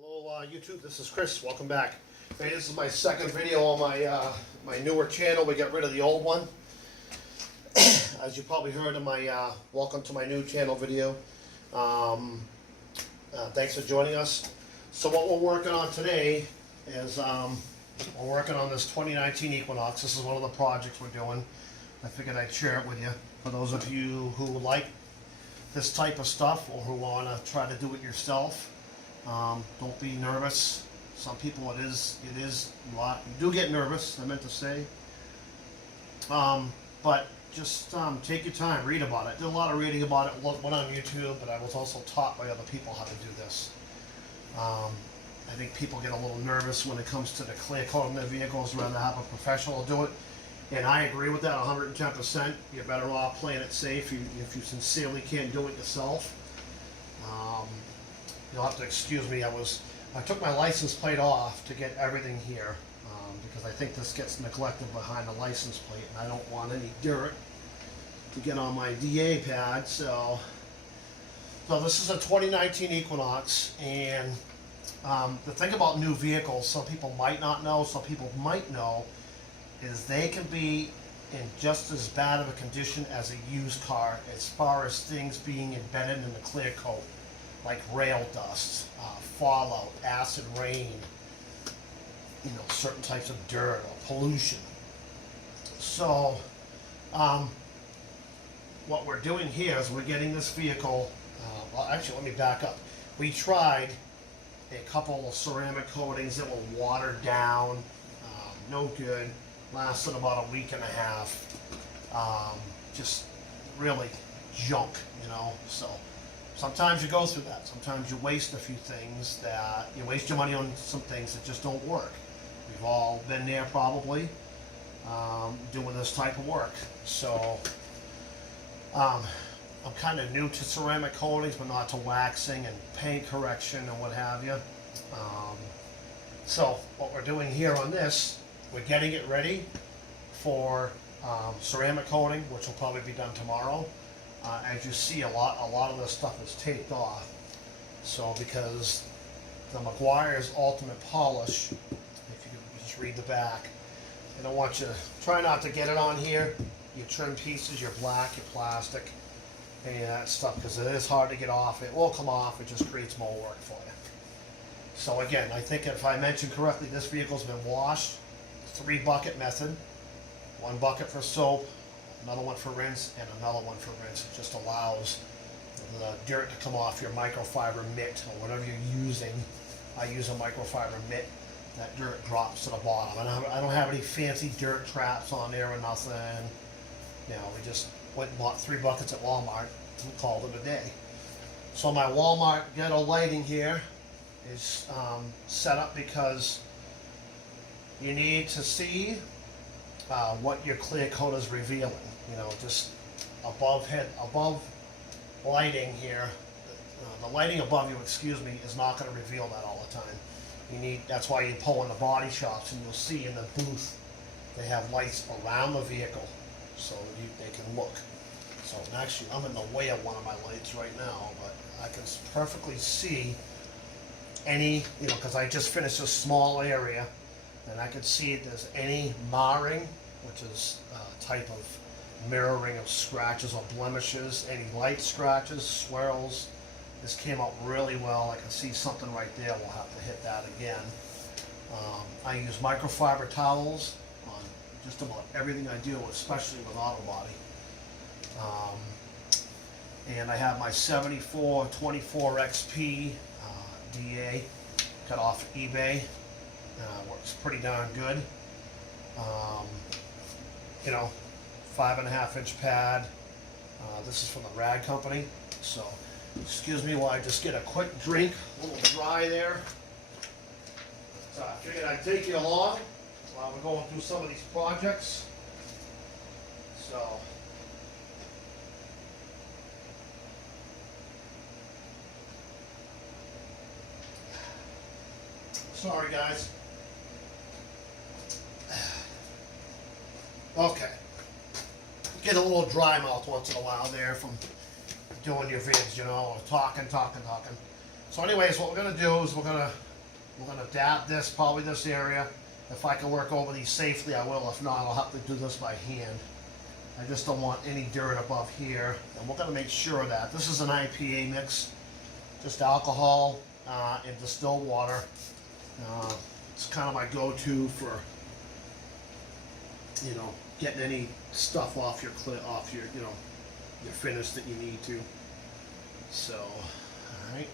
Hello YouTube, this is Chris. Welcome back. Hey, this is my second video on my newer channel. We got rid of the old one. As you probably heard in my welcome to my new channel video. Thanks for joining us. So what we're working on today is we're working on this 2019 Equinox. This is one of the projects we're doing. I figured I'd share it with you. For those of you who like this type of stuff or who want to try to do it yourself. Don't be nervous. Some people it is a lot. You do get nervous, I meant to say. But just take your time, read about it. Did a lot of reading about it, went on YouTube, but I was also taught by other people how to do this. I think people get a little nervous when it comes to the clear coat in their vehicles, rather have a professional do it. And I agree with that 110%. You're better off playing it safe if you sincerely can't do it yourself. You'll have to excuse me, I took my license plate off to get everything here, because I think this gets neglected behind the license plate, and I don't want any dirt to get on my DA pad. So this is a 2019 Equinox, and the thing about new vehicles, some people might not know, some people might know, is they can be in just as bad of a condition as a used car as far as things being embedded in the clear coat. Like rail dust, fallout, acid rain, certain types of dirt or pollution. So, what we're doing here is we're getting this vehicle, well actually let me back up. We tried a couple of ceramic coatings that were watered down, no good, lasted about a week and a half, just really junk, so. Sometimes you go through that. Sometimes you waste a few things you waste your money on some things that just don't work. We've all been there probably, doing this type of work. So, I'm kind of new to ceramic coatings, but not to waxing and paint correction and what have you. So, what we're doing here on this, we're getting it ready for ceramic coating, which will probably be done tomorrow. As you see, a lot of this stuff is taped off. So because the Meguiar's Ultimate Polish, if you can just read the back, I don't want you to try not to get it on here. Your trim pieces, your black, your plastic, any of that stuff, because it is hard to get off. It will come off. It just creates more work for you. So again, I think if I mentioned correctly, this vehicle's been washed, 3-bucket method, 1 bucket for soap, another one for rinse, and another one for rinse. It just allows the dirt to come off your microfiber mitt or whatever you're using. I use a microfiber mitt. That dirt drops to the bottom. I don't have any fancy dirt traps on there or nothing. We just went and bought 3 buckets at Walmart and called it a day. So my Walmart ghetto lighting here is set up because you need to see what your clear coat is revealing. Just above lighting here, the lighting above you, is not going to reveal that all the time. That's why you pull in the body shops, and you'll see in the booth they have lights around the vehicle so they can look. So actually, I'm in the way of one of my lights right now, but I can perfectly see any, because I just finished a small area, and I can see if there's any marring, which is a type of mirroring of scratches or blemishes, any light scratches, swirls. This came out really well. I can see something right there. We'll have to hit that again. I use microfiber towels on just about everything I do, especially with auto body. And I have my 7424 XP DA cut off eBay. Works pretty darn good. 5.5-inch pad. This is from the Rag Company. So, excuse me while I just get a quick drink. A little dry there. So I figured I'd take you along while we're going through some of these projects. So. Sorry guys. Okay. Get a little dry mouth once in a while there from doing your vids, talking. So anyways, what we're going to do is we're going to We're going to dab this, probably this area. If I can work over these safely, I will. If not, I'll have to do this by hand. I just don't want any dirt above here. And we're going to make sure that this is an IPA mix, just alcohol and distilled water. It's kind of my go-to for, you know, getting any stuff off your your finish that you need to. So, all right.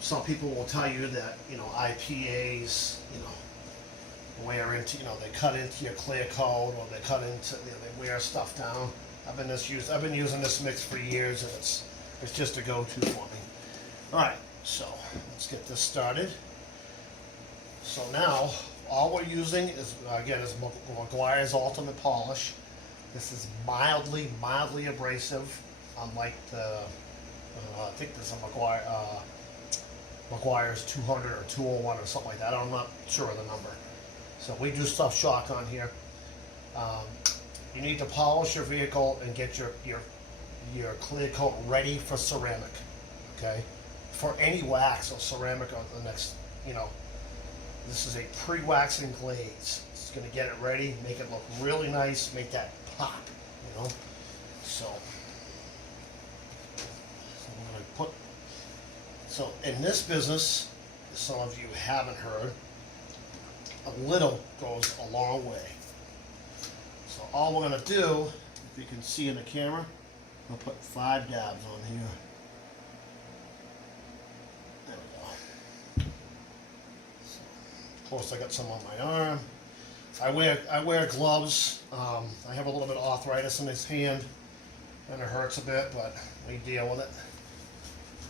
Some people will tell you that, you know, IPAs, you know, wear into, you know, they cut into your Clearcoat, or they cut into, you know, they wear stuff down. I've been using this mix for years, and it's just a go-to for me. All right, so let's get this started. So now all we're using is, again, is Meguiar's Ultimate Polish. This is mildly abrasive, unlike the I think there's a Meguiar's 200 or 201 or something like that. I'm not sure of the number. So we do stuff shock on here. You need to polish your vehicle and get your clear coat ready for ceramic. Okay, for any wax or ceramic on the next, you know, this is a pre-waxing glaze. It's going to get it ready, make it look really nice, make that pop, you know. So I'm going to put. So in this business, some of you haven't heard, a little goes a long way. So all we're going to do, if you can see in the camera, I'll put 5 dabs on here. There we go. So, of course, I got some on my arm. I wear gloves. I have a little bit of arthritis in this hand, and it hurts a bit, but we deal with it.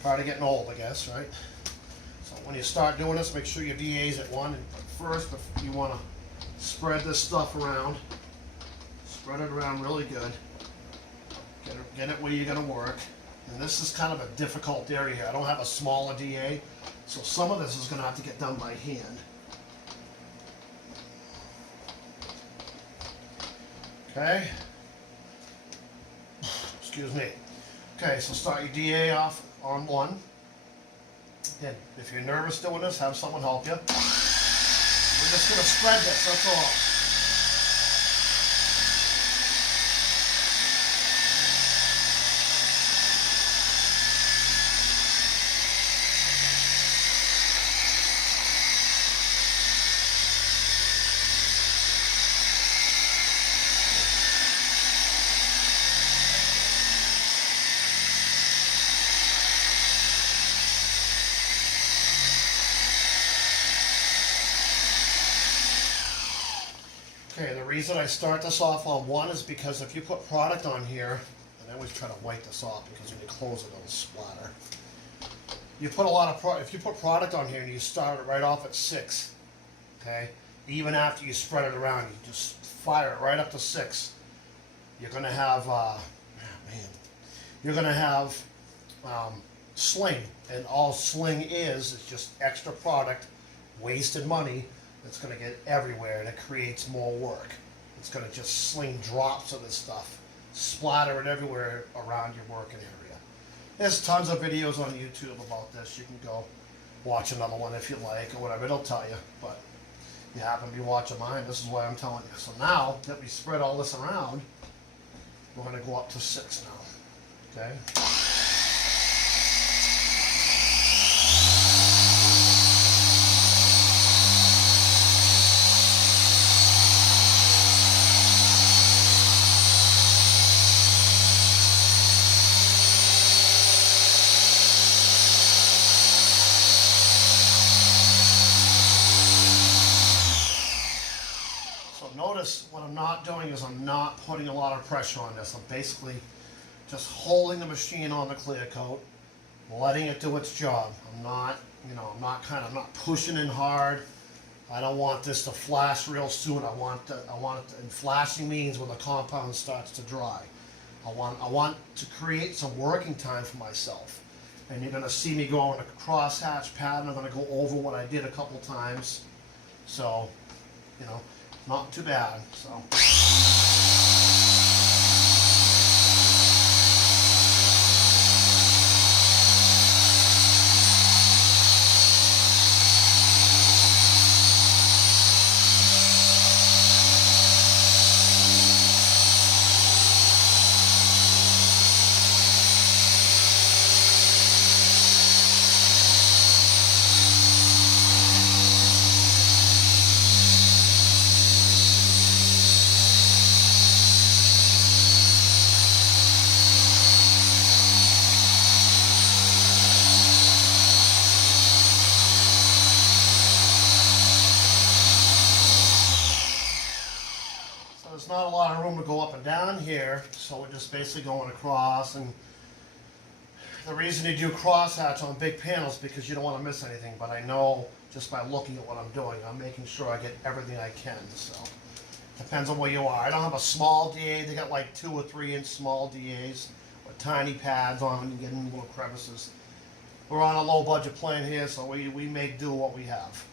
Part of getting old, I guess, right? So when you start doing this, make sure your DA's at 1. And first, you want to spread this stuff around. Spread it around really good. Get it where you're going to work. And this is kind of a difficult area here. I don't have a smaller DA, so some of this is going to have to get done by hand. Okay. Excuse me. Okay, so start your DA off on 1. Again, if you're nervous doing this, have someone help you. We're just going to spread this, that's all. Okay, the reason I start this off on 1 is because if you put product on here, and I always try to wipe this off because when you close it, it'll splatter. You put a lot of if you put product on here and you start it right off at 6, okay, even after you spread it around, you just fire it right up to 6. You're gonna have, you're gonna have sling, and all sling is just extra product, wasted money. It's going to get everywhere, and it creates more work. It's going to just sling drops of this stuff, splatter it everywhere around your working area. There's tons of videos on YouTube about this. You can go watch another one if you like, or whatever, it'll tell you. But you happen to be watching mine, this is why I'm telling you. So now that we spread all this around, we're going to go up to 6 now. Okay? Notice what I'm not doing is I'm not putting a lot of pressure on this. I'm basically just holding the machine on the clear coat, letting it do its job. I'm not, I'm not pushing in hard. I don't want this to flash real soon. I want it, and flashing means when the compound starts to dry. I want to create some working time for myself. And you're going to see me go in a crosshatch pattern. I'm going to go over what I did a couple times. So, not too bad. So. of room to go up and down here, so we're just basically going across. And the reason you do crosshatch on big panels because you don't want to miss anything, but I know just by looking at what I'm doing, I'm making sure I get everything I can, so. Depends on where you are. I don't have a small DA, they got like 2 or 3 inch small DAs with tiny pads on them, you get in little crevices. We're on a low budget plan here, so we make do what we have.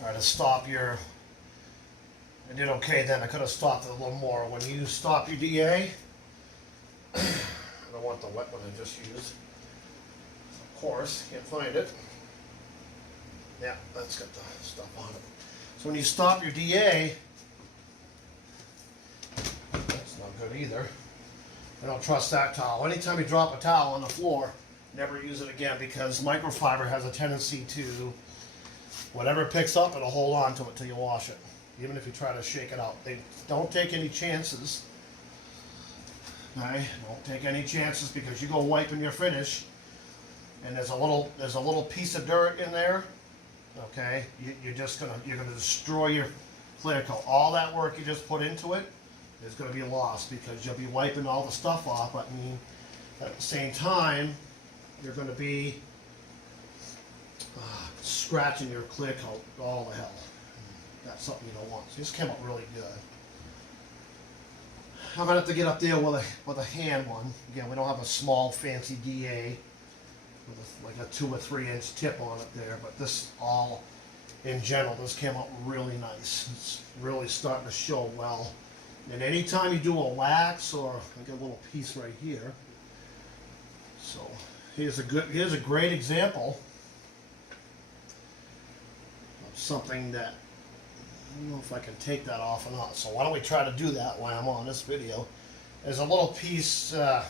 Try to stop your, I did okay then, I could have stopped it a little more. When you stop your DA, I don't want the wet one I just used. Of course, can't find it. Yeah, that's got the stuff on it. So when you stop your DA, that's not good either. I don't trust that towel. Anytime you drop a towel on the floor, never use it again because microfiber has a tendency to, whatever it picks up, it'll hold on to it till you wash it. Even if you try to shake it out. They don't take any chances. Okay? Don't take any chances because you go wiping your finish and there's a little piece of dirt in there. Okay? You're gonna destroy your clear coat. All that work you just put into it is gonna be lost because you'll be wiping all the stuff off, but at the same time, you're gonna be scratching your clear coat all the hell. That's something you don't want. So this came up really good. I'm gonna have to get up there with a hand one. Again, we don't have a small fancy DA with like a 2 or 3 inch tip on it there, but this all in general, this came out really nice. It's really starting to show well. And anytime you do a wax, or I got a little piece right here. So here's a great example of something that I don't know if I can take that off or not. So why don't we try to do that while I'm on this video? There's a little piece where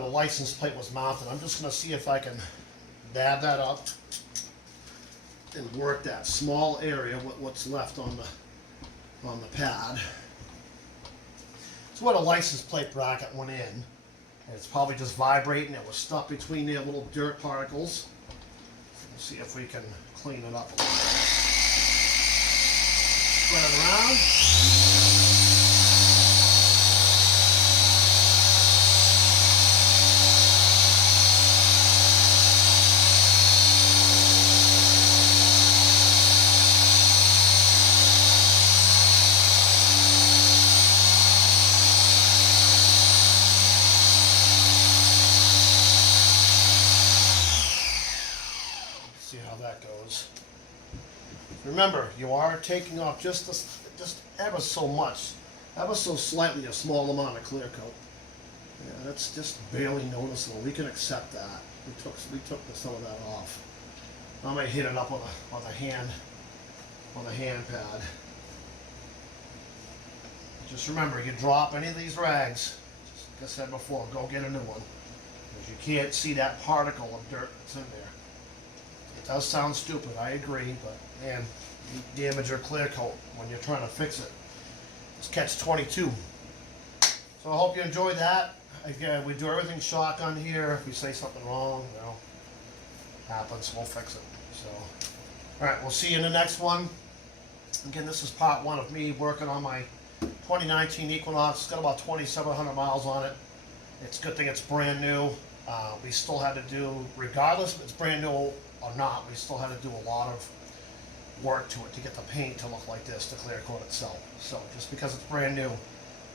the license plate was mounted. I'm just going to see if I can dab that up and work that small area, what's left on the pad. It's where the license plate bracket went in. And it's probably just vibrating. It was stuck between their little dirt particles. Let's see if we can clean it up a little bit. Spread it around. See how that goes. Remember, you are taking off just ever so much, ever so slightly a small amount of clear coat. Yeah, that's just barely noticeable. We can accept that. We took some of that off. I might hit it up on the hand pad. Just remember, you drop any of these rags, just like I said before, go get a new one. Because you can't see that particle of dirt that's in there. It does sound stupid, I agree, but man, damage your clear coat when you're trying to fix it. It's catch-22. So I hope you enjoyed that. Again, we do everything shotgun here. If we say something wrong, well, happens, we'll fix it. So, alright, we'll see you in the next one. Again, this is part one of me working on my 2019 Equinox. It's got about 2,700 miles on it. It's a good thing it's brand new. We still had to do, regardless if it's brand new or not, we still had to do a lot of work to it to get the paint to look like this, the clear coat itself. So just because it's brand new,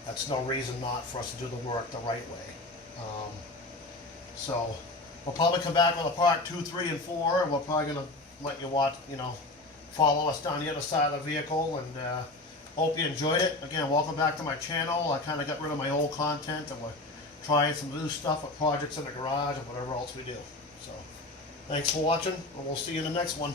that's no reason not for us to do the work the right way. So we'll probably come back with a part 2, 3, and 4, and we're probably gonna let you watch, follow us down the other side of the vehicle, and hope you enjoyed it. Again, welcome back to my channel. I kind of got rid of my old content, and we're trying some new stuff with projects in the garage and whatever else we do. So thanks for watching, and we'll see you in the next one.